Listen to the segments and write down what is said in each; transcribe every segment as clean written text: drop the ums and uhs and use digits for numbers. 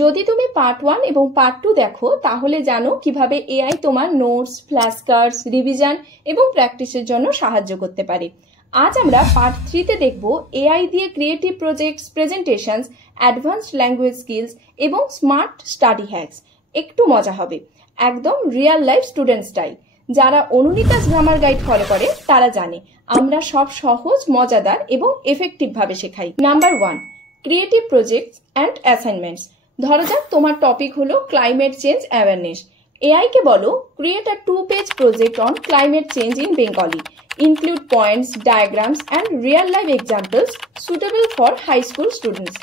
যদি তুমি পার্ট 1 এবং পার্ট 2 দেখো তাহলে জানো কিভাবে এআই তোমার নোটস, ফ্ল্যাশ কার্ডস, রিভিশন এবং প্র্যাকটিসের জন্য সাহায্য করতে পারে। আজ আমরা পার্ট 3 তে দেখব এআই দিয়ে creative projects, presentations, advanced language skills এবং স্মার্ট স্টাডি হ্যাকস। একটু মজা হবে, একদম রিয়েল লাইফ স্টুডেন্ট স্টাইল। যারা অনুনিতাস গ্রামার গাইড ফলো করে তারা জানে আমরা সব সহজ, মজাদার এবং এফেক্টিভ ভাবে শেখাই। Number 1, creative projects and assignments. ধরা যাক তোমার টপিক হলো ক্লাইমেট চেঞ্জ অ্যাওয়ারনেস। এআই কে বলো create a 2-page project on climate change in Bengali, include points, diagrams and real life examples suitable for high school students.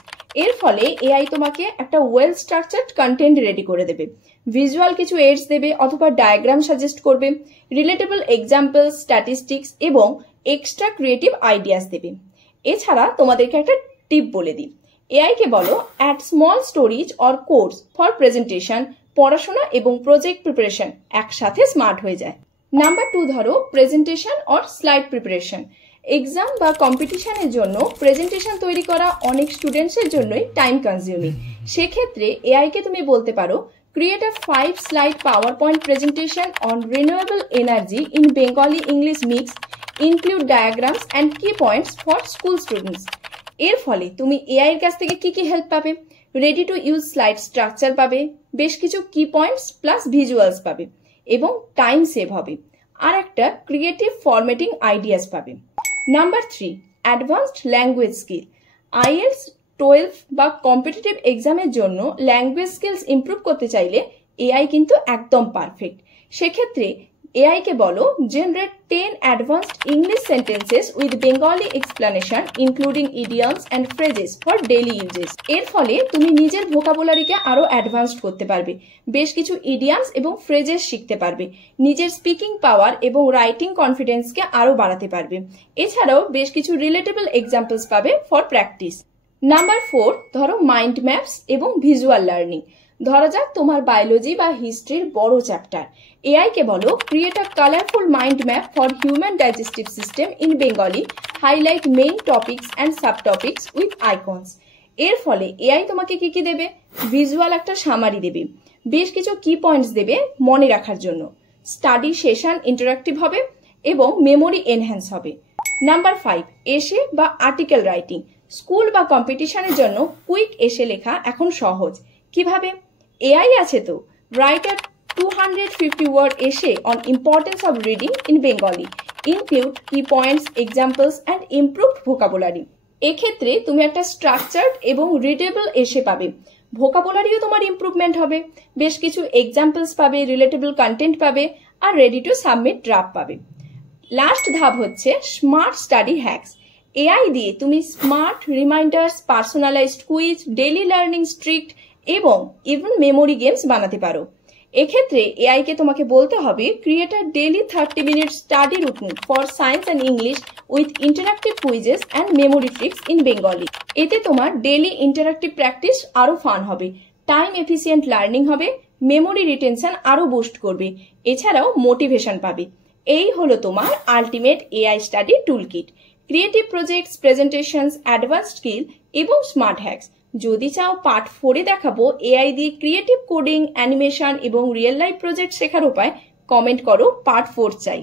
এর ফলে AI তোমাকে একটা ওয়েল স্ট্রাকচার্ড কন্টেন্ট রেডি করে দেবে, visual কিছু ads দেবে অথবা ডায়াগ্রাম সাজেস্ট করবে, রিলেটেবল এক্সাম্পলস, স্ট্যাটিস্টিক্স এবং এক্সট্রা ক্রিয়েটিভ আইডিয়াস দেবে। এছাড়া তোমাদেরকে একটা টিপ বলে দিই, এআই কে বলো add small stories or course for presentation. পড়াশোনা এবং প্রজেক্ট প্রিপারেশন একসাথে স্মার্ট হয়ে যায়। নাম্বার 2 ধরো presentation or slide preparation. Exam বা কম্পিটিশনের জন্য প্রেজেন্টেশন তৈরি করা অনেক স্টুডেন্টসের জন্যই টাইম কনজিউমিং। সেক্ষেত্রে এআই কে তুমি বলতে পারো create a 5-slide PowerPoint presentation on renewable energy in Bengali English mix, include diagrams and key points for school students। এর ফলে তুমি এআই এর কাছ থেকে কি কি হেল্প পাবে? Ready to use slide structure পাবে, বেশ কিছু কি পয়েন্টস প্লাস ভিজুয়ালস পাবে এবং টাইম সেভ হবে। আর একটা ক্রিয়েটিভ ফরম্যাটিং আইডিয়াস পাবে। Number 3, advanced language skill. IELTS 12 বা কম্পিটিটিভ এক্সামের জন্য ল্যাঙ্গুয়েজ স্কিলস ইমপ্রুভ করতে চাইলে এআই কিন্তু একদম পারফেক্ট। সেক্ষেত্রে এআই কে বলো generate 10 advanced English sentences with Bengali explanation including idioms and phrases for daily uses. এর ফলে তুমি নিজের ভোকাবুলারিকে আরো অ্যাডভান্সড করতে পারবে, বেশ কিছু ইডিয়মস এবং ফ্রেজেস শিখতে পারবে, নিজের স্পিকিং পাওয়ার এবং রাইটিং কনফিডেন্সকে আরো বাড়াতে পারবে। এছাড়াও বেশ কিছু রিলেটেবল এক্সাম্পলস পাবে ফর প্র্যাকটিস। নাম্বার 4, ধরো মাইন্ড ম্যাপস এবং ভিজুয়াল লার্নিং। ধরা যাক তোমার বায়োলজি বা হিস্ট্রির বড় চ্যাপ্টার। এআই কে বলো create a colourful mind map for human digestive system in Bengali, highlight main topics and sub topics with icons. এর ফলে এআই তোমাকে কি কি দেবে? ভিজুয়াল একটা সামারি দেবে, বেশ কিছু কি পয়েন্টস দেবে মনে রাখার জন্য, স্টাডি সেশন ইন্টারাক্টিভ হবে এবং মেমোরি এনহ্যান্স হবে। নাম্বার 5, এসে বা আর্টিকেল রাইটিং। স্কুল বা কম্পিটিশনের জন্য কুইক এসে লেখা এখন সহজ। কিভাবে? এআই আছে তো। Write a 250 word essay on importance of reading in Bengali, include key points, examples and improved vocabulary. এক্ষেত্রে তুমি একটা স্ট্রাকচার্ড এবং রিডেবল এসে পাবে, ভোকাবুলারিও তোমার ইমপ্রুভমেন্ট হবে, বেশ কিছু এক্সাম্পলস পাবে, রিলেটেবল কন্টেন্ট পাবে আর রেডি টু সাবমিট ড্রাফট পাবে। লাস্ট ধাপ হচ্ছে স্মার্ট স্টাডি হ্যাকস। এআই দিয়ে তুমি smart reminders, personalised quiz, daily learning strict এবং ইভেন মেমোরি গেমস বানাতে পারো। এক্ষেত্রে এআই কে তোমাকে বলতে হবে create a daily 30-minute study routine for science and English with interactive quizzes and memory tricks in Bengali. এতে তোমার ডেইলি ইন্টারাক্টিভ প্র্যাকটিস আরো ফান হবে, টাইম এফিসিয়েন্ট লার্নিং হবে, মেমোরি রিটেনশন আরো বুস্ট করবে, এছাড়াও মোটিভেশন পাবে। এই হলো তোমার আলটিমেট এআই স্টাডি টুল kit. Creative projects, presentations, advanced skill এবং স্মার্ট হ্যাকস। যদি চাও পার্ট 4 এ দেখাবো এআই দিয়ে ক্রিয়েটিভ কোডিং, অ্যানিমেশন এবং রিয়েল লাইফ প্রজেক্ট শেখার উপায়, কমেন্ট করো পার্ট 4 চাই।